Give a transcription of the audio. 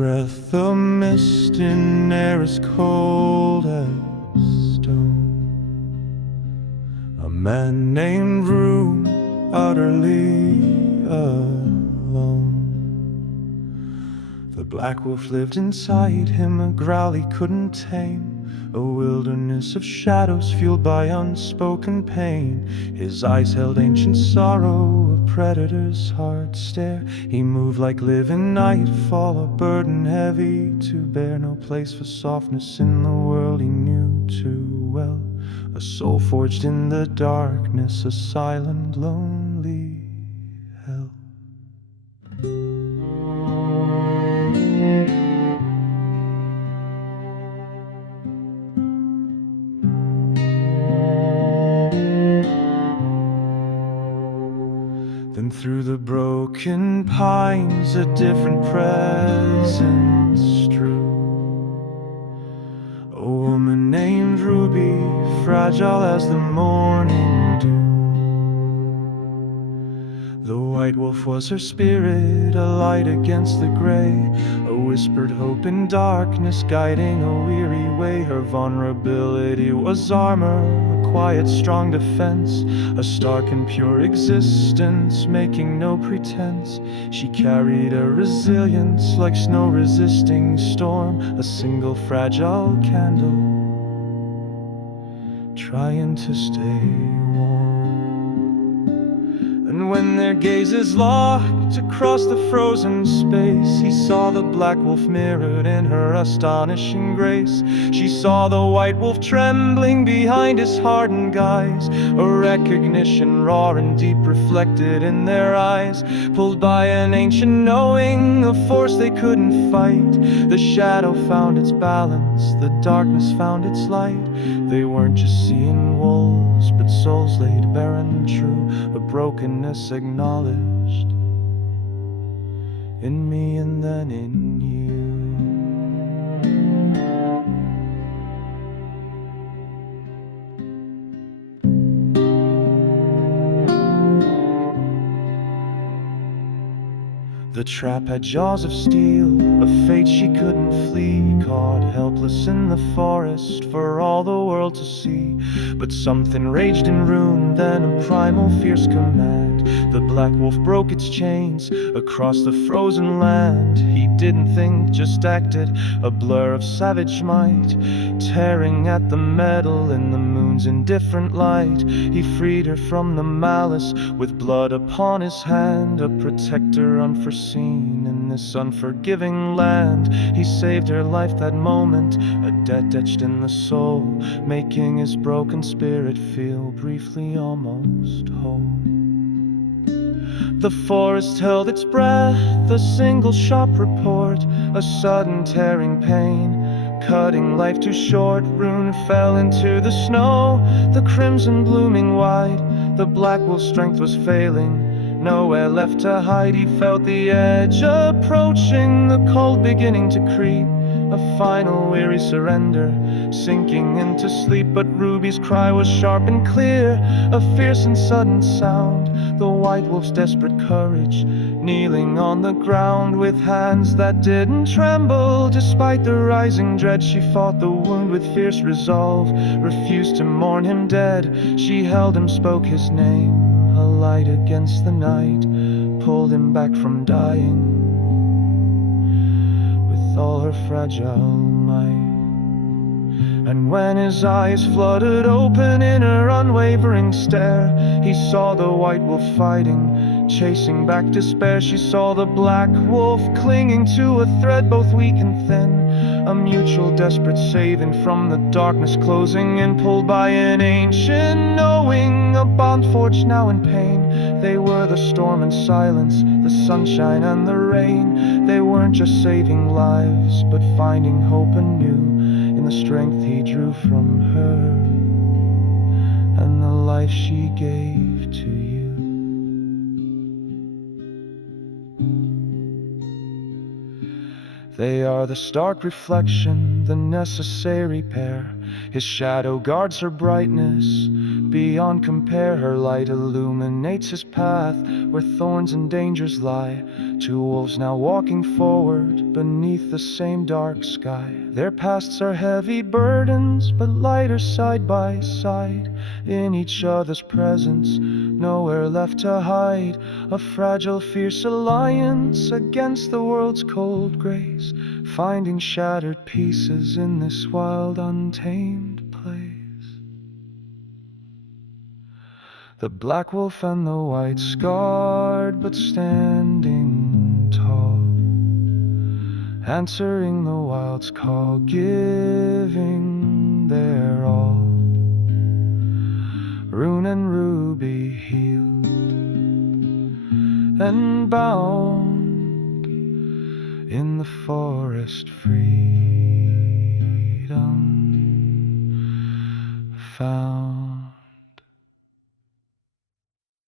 breath of mist in air as cold as stone. A man named Rune, utterly alone. The black wolf lived inside him, a growl he couldn't tame. A wilderness of shadows fueled by unspoken pain. His eyes held ancient sorrow, a predator's hard stare. He moved like living nightfall, a burden heavy to bear. No place for softness in the world he knew too well. A soul forged in the darkness, a silent, lonely hell. Then through the broken pines a different presence drew. A woman named Ruby, fragile as the morning dew. The white wolf was her spirit, a light against the gray, a whispered hope in darkness, guiding a weary way. Her vulnerability was armor, a quiet, strong defense, a stark and pure existence, making no pretense. She carried a resilience like snow-resisting storm, a single fragile candle, trying to stay warm. And when their gazes locked across the frozen space, he saw the black wolf mirrored in her astonishing grace. She saw the white wolf trembling behind his hardened guise, a recognition raw and deep reflected in their eyes. Pulled by an ancient knowing, a force they couldn't fight, the shadow found its balance, the darkness found its light. They weren't just seeing wolves, but souls laid bare and true, a brokenness acknowledged in me and then in you. The trap had jaws of steel, a fate she couldn't flee, caught helpless in the forest for all the world to see. But something raged in Rune, then a primal fierce command. The black wolf broke its chains across the frozen land. He didn't think, just acted, a blur of savage might, tearing at the metal in the moon's indifferent light. He freed her from the malice with blood upon his hand, a protector unforeseen in this unforgiving land. He saved her life that moment, a debt etched in the soul, making his broken spirit feel briefly almost whole. The forest held its breath, a single sharp report, a sudden tearing pain, cutting life too short. Rune fell into the snow, the crimson blooming wide. The black wolf's strength was failing, nowhere left to hide. He felt the edge approaching, the cold beginning to creep, a final weary surrender, sinking into sleep. But Ruby's cry was sharp and clear, a fierce and sudden sound. The white wolf's desperate courage, kneeling on the ground with hands that didn't tremble. Despite the rising dread, she fought the wound with fierce resolve, refused to mourn him dead. She held him, spoke his name, a light against the night, pulled him back from dying with all her fragile might. And when his eyes flooded open in her unwavering stare, he saw the white wolf fighting, chasing back despair. She saw the black wolf clinging to a thread, both weak and thin, a mutual desperate saving from the darkness closing in. Pulled by an ancient knowing, a bond forged now in pain. They were the storm and silence, the sunshine and the rain. They weren't just saving lives, but finding hope anew in the strength he drew from her and the life she gave to you. They are the stark reflection, the necessary pair. His shadow guards her brightness, Beyond compare, her light illuminates his path, where thorns and dangers lie. Two wolves now walking forward beneath the same dark sky. Their pasts are heavy burdens, but lighter side by side. In each other's presence, nowhere left to hide. A fragile, fierce alliance against the world's cold grace, finding shattered pieces in this wild, untamed place. The black wolf and the white, scarred but standing tall, answering the wild's call, giving their all. Rune and Ruby healed and bound in the forest, freedom found.